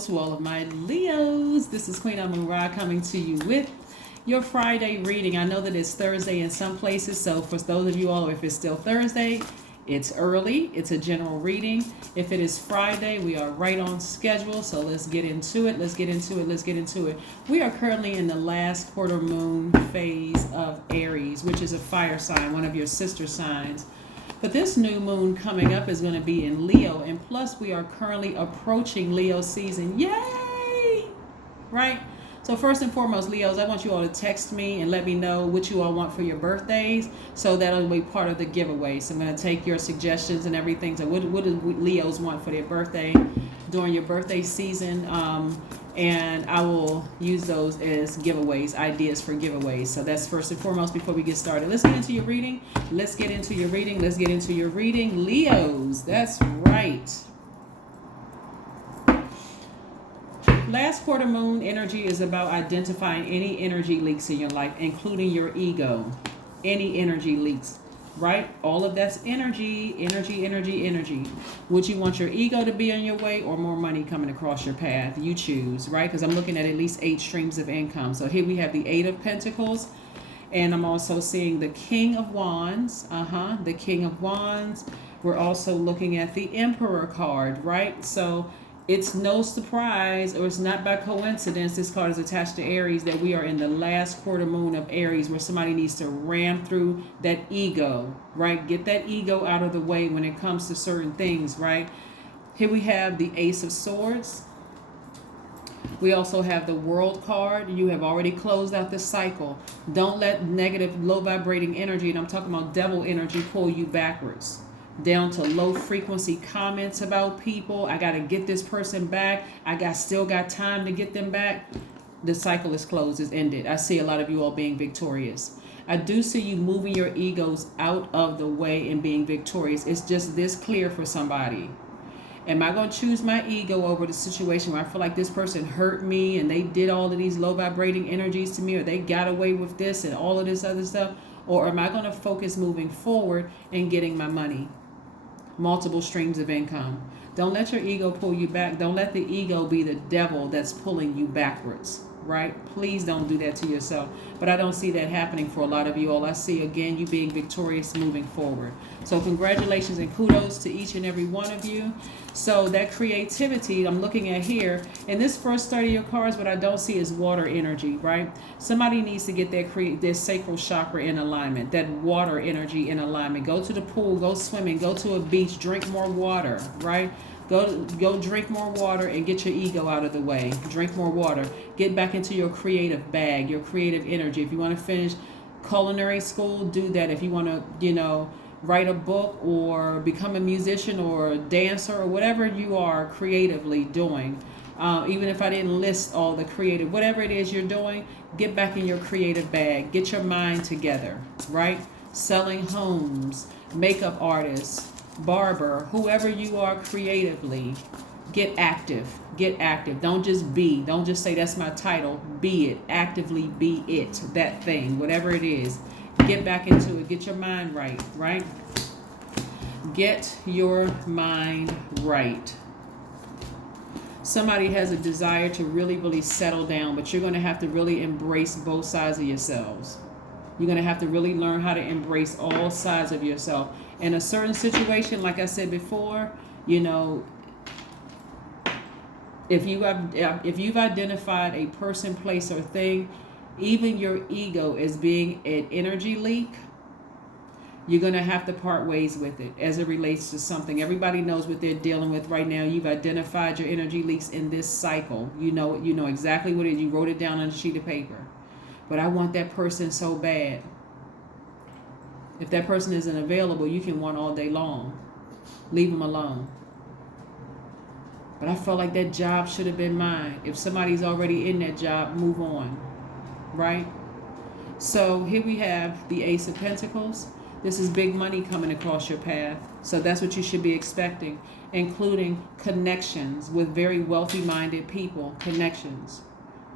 to all of my Leos. This is Queen Amun Ra coming to you with your Friday reading. I know that it's Thursday in some places, so for those of you all, if it's still Thursday, it's early. It's a general reading. If it is Friday, we are right on schedule, so let's get into it. Let's get into it. We are currently in the last quarter moon phase of Aries, which is a fire sign, one of your sister signs. But this new moon coming up is going to be in Leo, and plus we are currently approaching Leo season. Yay! Right? So first and foremost, Leos, I want you all to text me and let me know what you all want for your birthdays, so that'll be part of the giveaway. So I'm going to take your suggestions and everything. So what do Leos want for their birthday during your birthday season? And I will use those as giveaways, ideas for giveaways. So that's first and foremost before we get started. Let's get into your reading. Leos, that's right. Last quarter moon energy is about identifying any energy leaks in your life, including your ego. Any energy leaks, right? All of that's energy. Would you want your ego to be on your way or more money coming across your path? You choose, right? Because I'm looking at least 8 streams of income. So here we have the 8 of Pentacles, and I'm also seeing the King of Wands. The King of Wands. We're also looking at the Emperor card, right? So it's no surprise, or it's not by coincidence, this card is attached to Aries, that we are in the last quarter moon of Aries, where somebody needs to ram through that ego, right? Get that ego out of the way when it comes to certain things, right? Here we have the Ace of Swords. We also have the World card. You have already closed out the cycle. Don't let negative, low vibrating energy, and I'm talking about devil energy, pull you backwards. Down to low frequency comments about people. I got to get this person back. Still got time to get them back. The cycle is closed, is ended. I see a lot of you all being victorious. I do see you moving your egos out of the way and being victorious. It's just this clear for somebody. Am I going to choose my ego over the situation where I feel like this person hurt me and they did all of these low vibrating energies to me, or they got away with this and all of this other stuff? Or am I going to focus moving forward and getting my money? Multiple streams of income. Don't let your ego pull you back. Don't let the ego be the devil that's pulling you backwards, right? Please don't do that to yourself. But I don't see that happening for a lot of you all. I see, again, you being victorious moving forward. So congratulations and kudos to each and every one of you. So that creativity I'm looking at here, in this first 30 of your cards, what I don't see is water energy, right? Somebody needs to get their sacral chakra in alignment, that water energy in alignment. Go to the pool, go swimming, go to a beach, drink more water, right? Go drink more water and get your ego out of the way. Drink more water. Get back into your creative bag, your creative energy. If you want to finish culinary school, do that. If you want to, write a book or become a musician or a dancer or whatever you are creatively doing, even if I didn't list all the creative, whatever it is you're doing, get back in your creative bag. Get your mind together, right? Selling homes, makeup artists, barber, whoever you are creatively, get active. Don't just say that's my title. Be it. Actively be it, that thing, whatever it is. Get back into it. Get your mind right? Get your mind right. Somebody has a desire to really settle down, but you're going to have to really embrace both sides of yourselves. You're going to have to really learn how to embrace all sides of yourself. In a certain situation, like I said before, if you've identified a person, place, or thing, even your ego as being an energy leak, you're going to have to part ways with it as it relates to something. Everybody knows what they're dealing with right now. You've identified your energy leaks in this cycle. You know exactly what it is. You wrote it down on a sheet of paper. But I want that person so bad. If that person isn't available, you can want all day long. Leave them alone. But I felt like that job should have been mine. If somebody's already in that job, move on. Right? So here we have the Ace of Pentacles. This is big money coming across your path. So that's what you should be expecting, including connections with very wealthy-minded people.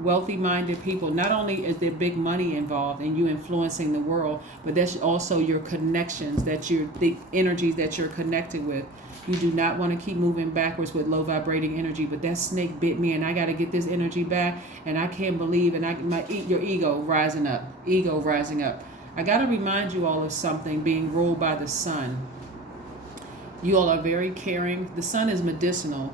Wealthy-minded people. Not only is there big money involved in you influencing the world, but that's also your connections, the energies that you're connected with. You do not want to keep moving backwards with low vibrating energy. But that snake bit me, and I got to get this energy back, and I can't believe. And your ego rising up, ego rising up. I got to remind you all of something being ruled by the sun. You all are very caring. The sun is medicinal.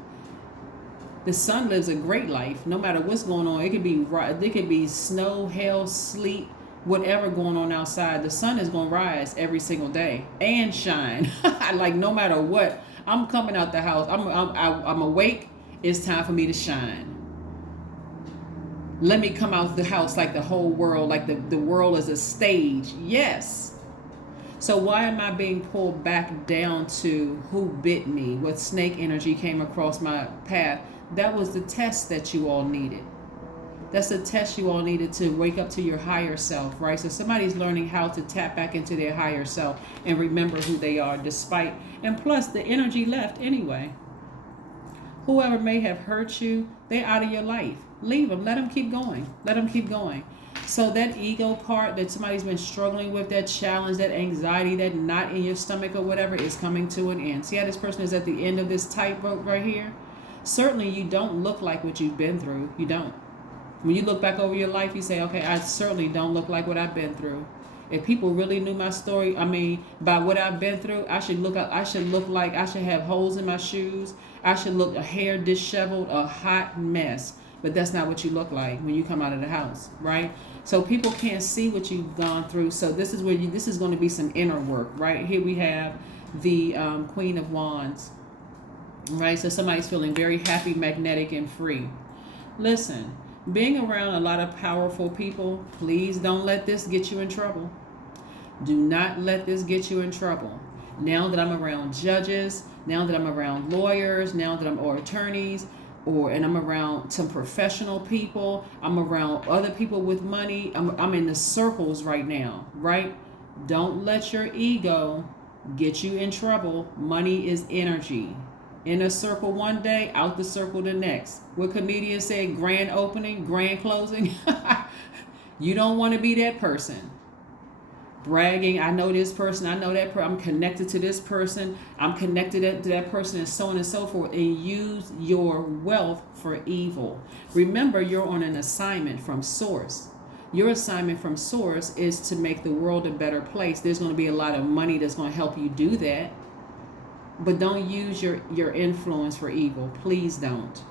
The sun lives a great life, no matter what's going on. It could be snow, hail, sleet, whatever going on outside. The sun is going to rise every single day and shine. Like no matter what, I'm coming out the house. I'm awake. It's time for me to shine. Let me come out the house like the whole world, like the world is a stage. Yes. So why am I being pulled back down to who bit me? What snake energy came across my path? That was the test that you all needed. That's the test you all needed to wake up to your higher self, right? So somebody's learning how to tap back into their higher self and remember who they are despite, and plus the energy left anyway. Whoever may have hurt you, they're out of your life. Leave them. Let them keep going. Let them keep going. So that ego part that somebody's been struggling with, that challenge, that anxiety, that knot in your stomach or whatever is coming to an end. See how this person is at the end of this tightrope right here? Certainly you don't look like what you've been through. You don't. When you look back over your life, you say, okay, I certainly don't look like what I've been through. If people really knew my story, by what I've been through, I should have holes in my shoes. I should look a hair disheveled, a hot mess. But that's not what you look like when you come out of the house, right? So people can't see what you've gone through. So this is this is going to be some inner work, right? Here we have the Queen of Wands, right? So somebody's feeling very happy, magnetic, and free. Listen, being around a lot of powerful people, please don't let this get you in trouble. Do not let this get you in trouble. Now that I'm around judges, now that I'm around lawyers, or attorneys, and I'm around some professional people, I'm around other people with money, I'm in the circles right now, right? Don't let your ego get you in trouble. Money is energy. In a circle one day, out the circle the next. What comedians say, grand opening, grand closing. You don't want to be that person. Bragging, I know this person, I know that person, I'm connected to this person, I'm connected to that person, and so on and so forth, and use your wealth for evil. Remember, you're on an assignment from Source. Your assignment from Source is to make the world a better place. There's going to be a lot of money that's going to help you do that, but don't use your influence for evil. Please don't.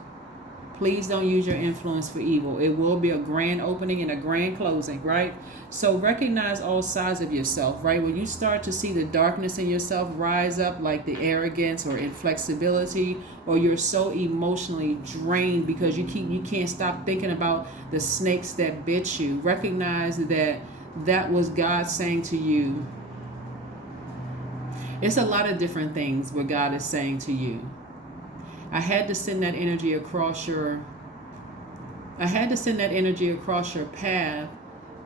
Please don't use your influence for evil. It will be a grand opening and a grand closing, right? So recognize all sides of yourself, right? When you start to see the darkness in yourself rise up, like the arrogance or inflexibility, or you're so emotionally drained because you can't stop thinking about the snakes that bit you, recognize that was God saying to you. It's a lot of different things what God is saying to you. I had to send that energy across your path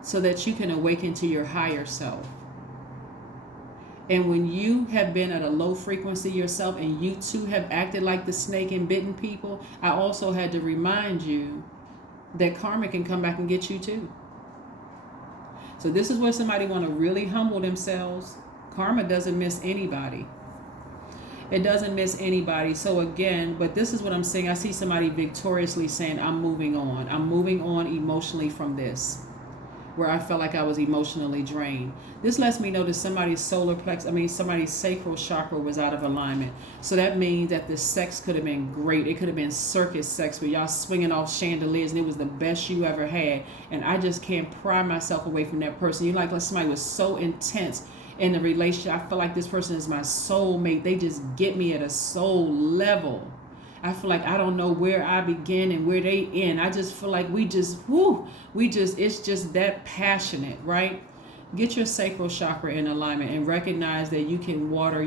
so that you can awaken to your higher self. And when you have been at a low frequency yourself and you too have acted like the snake and bitten people, I also had to remind you that karma can come back and get you too. So this is where somebody want to really humble themselves. Karma doesn't miss anybody. It doesn't miss anybody. So again, but this is what I'm saying. I see somebody victoriously saying, I'm moving on. I'm moving on emotionally from this, where I felt like I was emotionally drained. This lets me know that somebody's somebody's sacral chakra was out of alignment. So that means that the sex could have been great. It could have been circus sex where y'all swinging off chandeliers and it was the best you ever had. And I just can't pry myself away from that person. You like somebody was so intense in the relationship. I feel like this person is my soulmate. They just get me at a soul level. I feel like I don't know where I begin and where they end. I just feel like it's just that passionate, right? Get your sacral chakra in alignment and recognize that you can water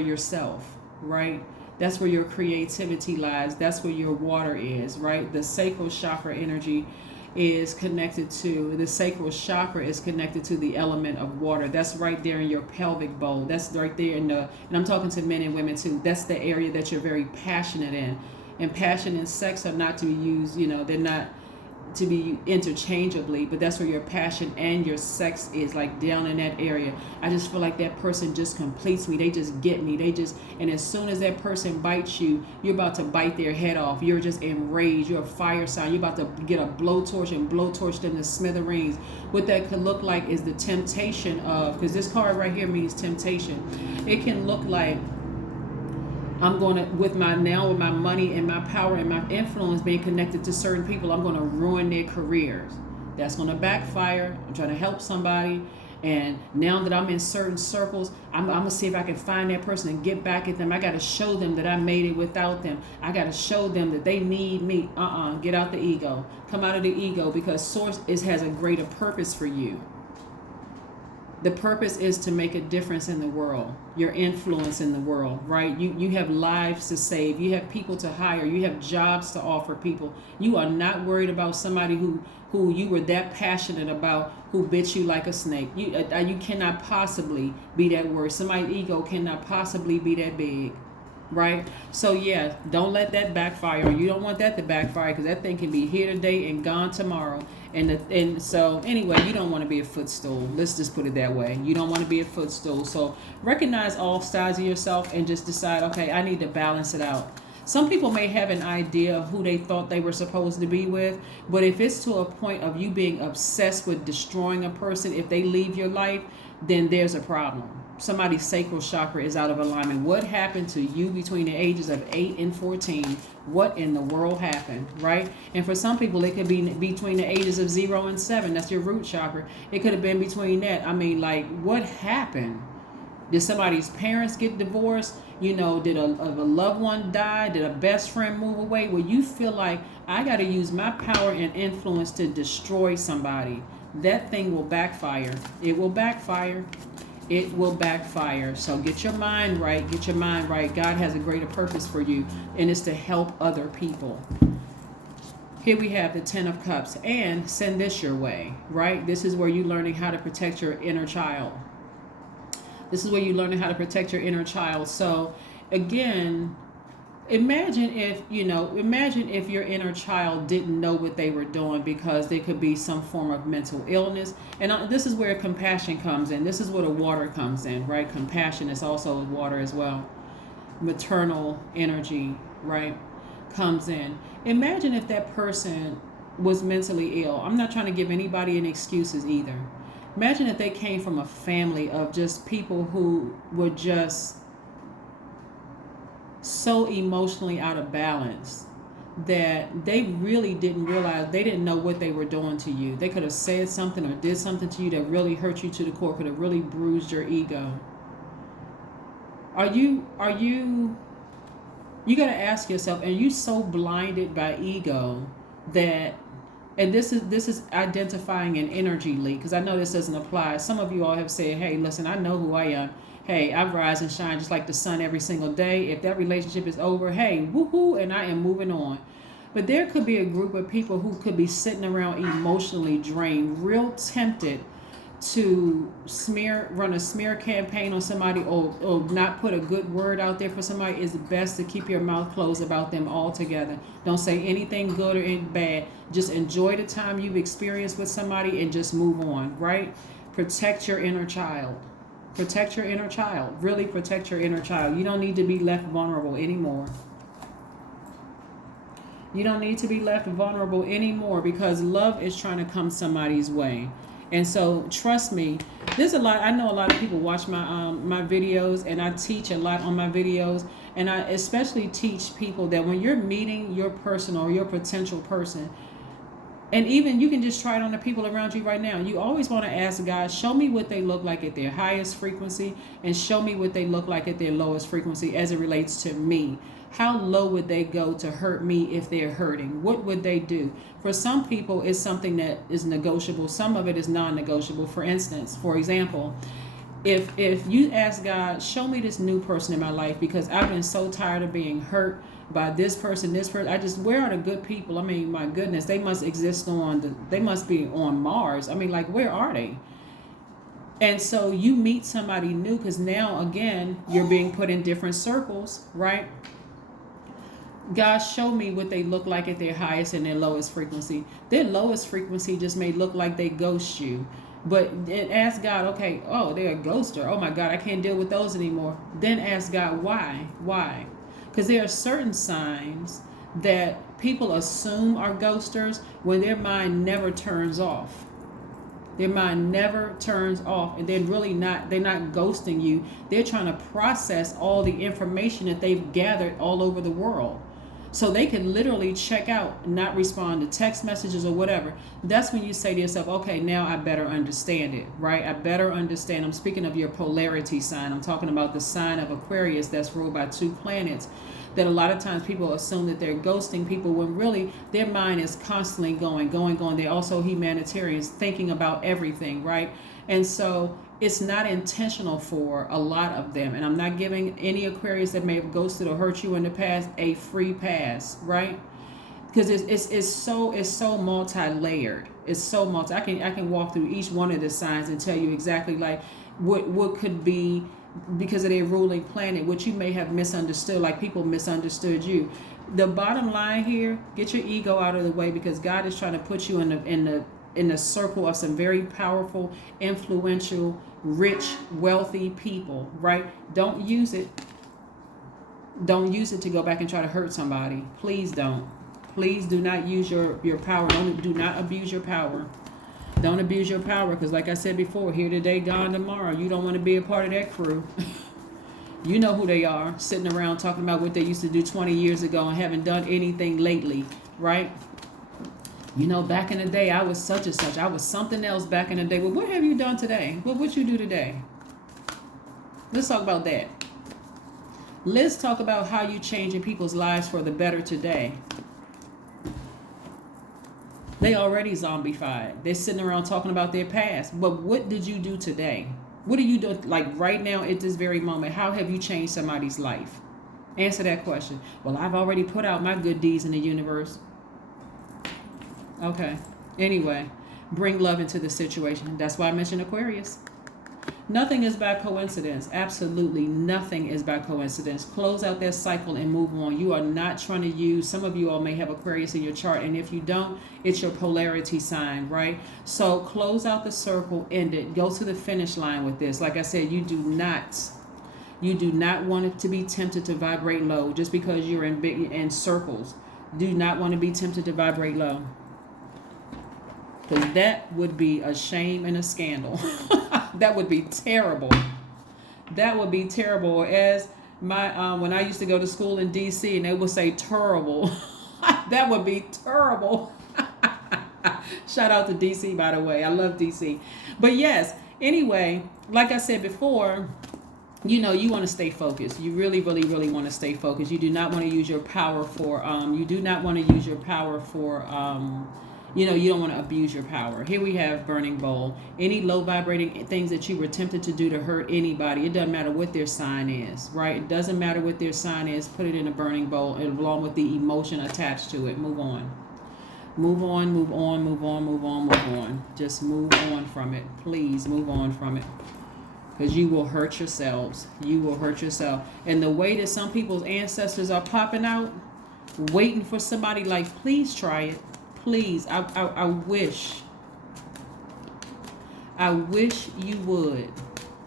yourself, right? That's where your creativity lies. That's where your water is, right? The sacral chakra energy is connected to, the sacral chakra is connected to the element of water. That's right there in your pelvic bowl. That's right there and I'm talking to men and women too. That's the area that you're very passionate in. And passion and sex are not to be used, they're not, to be interchangeably, but that's where your passion and your sex is, like down in that area. I just feel like that person just completes me. They just get me. And as soon as that person bites you, you're about to bite their head off. You're just enraged. You're a fire sign. You're about to get a blowtorch and blowtorch them to smithereens. What that could look like is the temptation of, because this card right here means temptation. It can look like, I'm going to, with my money and my power and my influence being connected to certain people, I'm going to ruin their careers. That's going to backfire. I'm trying to help somebody. And now that I'm in certain circles, I'm going to see if I can find that person and get back at them. I got to show them that I made it without them. I got to show them that they need me. Get out the ego. Come out of the ego, because Source has a greater purpose for you. The purpose is to make a difference in the world, your influence in the world, right? You have lives to save. You have people to hire. You have jobs to offer people. You are not worried about somebody who you were that passionate about, who bit you like a snake. You cannot possibly be that worried. Somebody's ego cannot possibly be that big, right? So yeah, don't let that backfire. You don't want that to backfire, because that thing can be here today and gone tomorrow. And so anyway, you don't want to be a footstool. Let's just put it that way. You don't want to be a footstool. So recognize all sides of yourself and just decide, okay, I need to balance it out. Some people may have an idea of who they thought they were supposed to be with, but if it's to a point of you being obsessed with destroying a person, if they leave your life, then there's a problem. Somebody's sacral chakra is out of alignment. What happened to you between the ages of 8 and 14? What in the world happened, right? And for some people, it could be between the ages of 0 and 7. That's your root chakra. It could have been between that. I mean, like, what happened? Did somebody's parents get divorced? Did a loved one die? Did a best friend move away? Well, you feel like, I got to use my power and influence to destroy somebody. That thing will backfire. It will backfire. It will backfire. So get your mind right. Get your mind right. God has a greater purpose for you, and it's to help other people. Here we have the 10 of Cups, and send this your way, right? This is where you're learning how to protect your inner child. This is where you're learning how to protect your inner child. So again, imagine if your inner child didn't know what they were doing, because there could be some form of mental illness. And this is where compassion comes in. This is where the water comes in, right? Compassion is also water as well. Maternal energy, right, comes in. Imagine if that person was mentally ill. I'm not trying to give anybody any excuses either. Imagine if they came from a family of just people who were just so emotionally out of balance that they really didn't realize, they didn't know what they were doing to you. They could have said something or did something to you that really hurt you to the core, could have really bruised your ego. You got to ask yourself, are you so blinded by ego that, and this is identifying an energy leak, because I know this doesn't apply. Some of you all have said, hey, listen, I know who I am. Hey, I rise and shine just like the sun every single day. If that relationship is over, hey, woohoo, and I am moving on. But there could be a group of people who could be sitting around emotionally drained, real tempted to run a smear campaign on somebody, or not put a good word out there for somebody. It's best to keep your mouth closed about them altogether. Don't say anything good or anything bad. Just enjoy the time you've experienced with somebody and just move on, right? Protect your inner child. Protect your inner child. Really protect your inner child. You don't need to be left vulnerable anymore. You don't need to be left vulnerable anymore, because love is trying to come somebody's way. And so trust me, there's a lot. I know a lot of people watch my videos, and I teach a lot on my videos. And I especially teach people that when you're meeting your person or your potential person, and even you can just try it on the people around you right now. You always want to ask God, show me what they look like at their highest frequency, and show me what they look like at their lowest frequency as it relates to me. How low would they go to hurt me if they're hurting? What would they do? For some people, it's something that is negotiable. Some of it is non-negotiable. For instance, for example, if you ask God, show me this new person in my life, because I've been so tired of being hurt by this person. Where are the good people? I mean, my goodness, they must exist they must be on Mars. I mean, like, where are they? And so you meet somebody new, because now, again, you're being put in different circles, right? God, show me what they look like at their highest and their lowest frequency. Their lowest frequency just may look like they ghost you. But then ask God, okay, oh, they're a ghoster. Oh my God, I can't deal with those anymore. Then ask God, why? Why? Because there are certain signs that people assume are ghosters when their mind never turns off. Their mind never turns off, and they're not ghosting you. They're trying to process all the information that they've gathered all over the world. So they can literally check out, not respond to text messages or whatever. That's when you say to yourself, okay, now I better understand it, right? I better understand. I'm speaking of your polarity sign. I'm talking about the sign of Aquarius that's ruled by 2 planets. That a lot of times people assume that they're ghosting people when really their mind is constantly going. They're also humanitarians, thinking about everything, right? And so it's not intentional for a lot of them. And I'm not giving any Aquarius that may have ghosted or hurt you in the past a free pass, right? Because it's so multi-layered. It's so multi. I can walk through each one of the signs and tell you exactly like what could be, because of their ruling planet, which you may have misunderstood, like people misunderstood you. The bottom line here, get your ego out of the way, because God is trying to put you in the circle of some very powerful, influential, rich, wealthy people, right? Don't use it to go back and try to hurt somebody. Please don't. Please do not use your power. Do not abuse your power. Don't abuse your power, because like I said before, here today, gone tomorrow. You don't want to be a part of that crew. You know who they are, sitting around talking about what they used to do 20 years ago and haven't done anything lately, right? You know, back in the day, I was such and such. I was something else back in the day. Well, what have you done today? What you do today? Let's talk about that. Let's talk about how you changing people's lives for the better today. They already zombified. They're sitting around talking about their past. But what did you do today? What are you doing, like right now at this very moment? How have you changed somebody's life? Answer that question. Well, I've already put out my good deeds in the universe. Okay. Anyway, bring love into the situation. That's why I mentioned Aquarius. Nothing is by coincidence. Absolutely nothing is by coincidence. Close out that cycle and move on. You are not trying to use, some of you all may have Aquarius in your chart, and if you don't, it's your polarity sign, right? So close out the circle, end it. Go to the finish line with this. Like I said, you do not want it to be tempted to vibrate low just because you're in circles. Do not want to be tempted to vibrate low, because that would be a shame and a scandal. That would be terrible. That would be terrible. As my when I used to go to school in DC, and they would say terrible. That would be terrible. Shout out to DC, by the way. I love DC. But yes, anyway, like I said before, you know, you want to stay focused. You really, really, really want to stay focused. You do not want to use your power for you know, you don't want to abuse your power. Here we have burning bowl. Any low vibrating things that you were tempted to do to hurt anybody, it doesn't matter what their sign is, right? It doesn't matter what their sign is. Put it in a burning bowl along with the emotion attached to it. Move on. Move on, move on, move on, move on, move on. Just move on from it. Please move on from it. Because you will hurt yourselves. You will hurt yourself. And the way that some people's ancestors are popping out, waiting for somebody like, please try it. Please, I wish you would,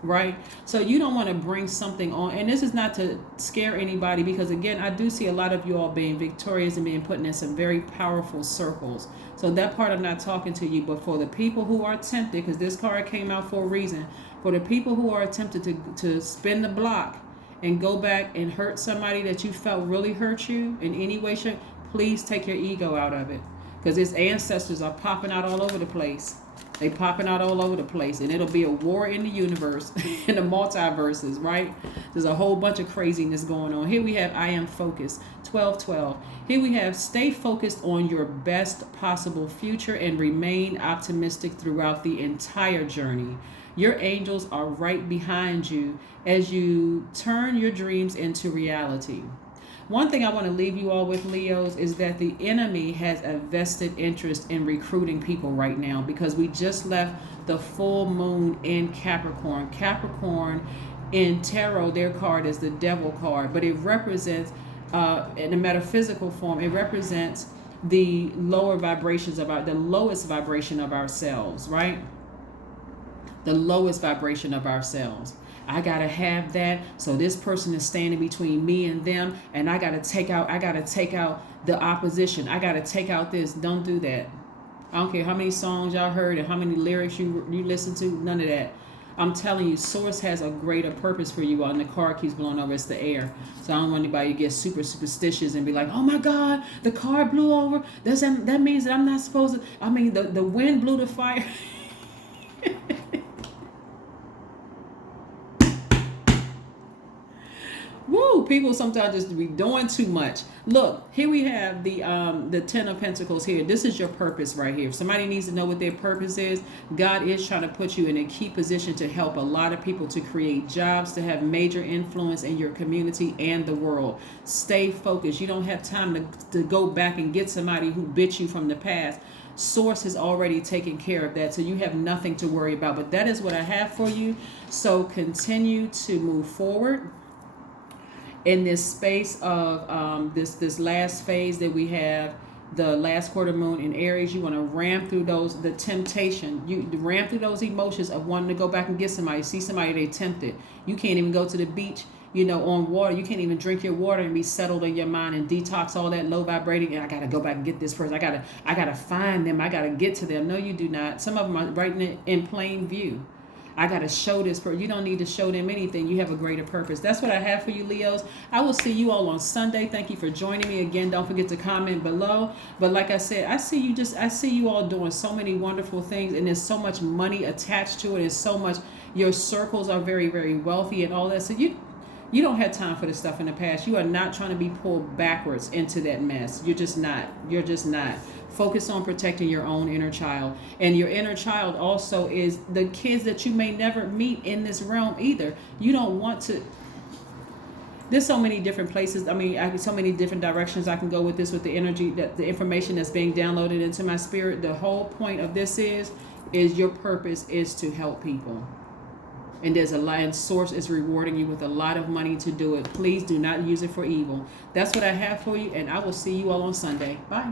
right? So you don't want to bring something on, and this is not to scare anybody, because again, I do see a lot of you all being victorious and being put in some very powerful circles. So that part I'm not talking to you, but for the people who are tempted, because this card came out for a reason, for the people who are tempted to spin the block and go back and hurt somebody that you felt really hurt you in any way, shape, please take your ego out of it. Because its ancestors are popping out all over the place. They popping out all over the place. And it'll be a war in the universe, in the multiverses, right? There's a whole bunch of craziness going on. Here we have I am focused, 1212. Here we have stay focused on your best possible future and remain optimistic throughout the entire journey. Your angels are right behind you as you turn your dreams into reality. One thing I want to leave you all with, Leos, is that the enemy has a vested interest in recruiting people right now, because we just left the full moon in Capricorn. Capricorn in tarot, their card is the devil card, but it represents in a metaphysical form, it represents the lower vibrations of the lowest vibration of ourselves, right? The lowest vibration of ourselves. I gotta have that, so this person is standing between me and them, and I gotta take out the opposition. I gotta take out this. Don't do that. I don't care how many songs y'all heard and how many lyrics you listen to. None of that. I'm telling you, Source has a greater purpose for you. And the car keeps blowing over. It's the air. So I don't want anybody to get super superstitious and be like, oh my God, the car blew over. That means that I'm not supposed to. I mean, the wind blew the fire. Woo! People sometimes just be doing too much. Look, here we have the Ten of Pentacles here. This is your purpose right here. If somebody needs to know what their purpose is, God is trying to put you in a key position to help a lot of people, to create jobs, to have major influence in your community and the world. Stay focused. You don't have time to go back and get somebody who bit you from the past. Source has already taken care of that, so you have nothing to worry about. But that is what I have for you. So continue to move forward in this space of this last phase that we have, the last quarter moon in Aries. You want to ram through the temptation. You ram through those emotions of wanting to go back and get somebody, see somebody they tempted. You can't even go to the beach, on water. You can't even drink your water and be settled in your mind and detox all that low vibrating. And I got to go back and get this person. I got to find them. I got to get to them. No, you do not. Some of them are right in plain view. I got to show this person. You don't need to show them anything. You have a greater purpose. That's what I have for you, Leos. I will see you all on Sunday. Thank you for joining me again. Don't forget to comment below. But like I said, I see you all doing so many wonderful things, and there's so much money attached to it. There's so much, your circles are very, very wealthy and all that. So you don't have time for the stuff in the past. You are not trying to be pulled backwards into that mess. You're just not. Focus on protecting your own inner child. And your inner child also is the kids that you may never meet in this realm either. You don't want to. There's so many different places. I mean, so many different directions I can go with this, with the energy, the information that's being downloaded into my spirit. The whole point of this is your purpose is to help people. And there's a lot, and Source is rewarding you with a lot of money to do it. Please do not use it for evil. That's what I have for you, and I will see you all on Sunday. Bye.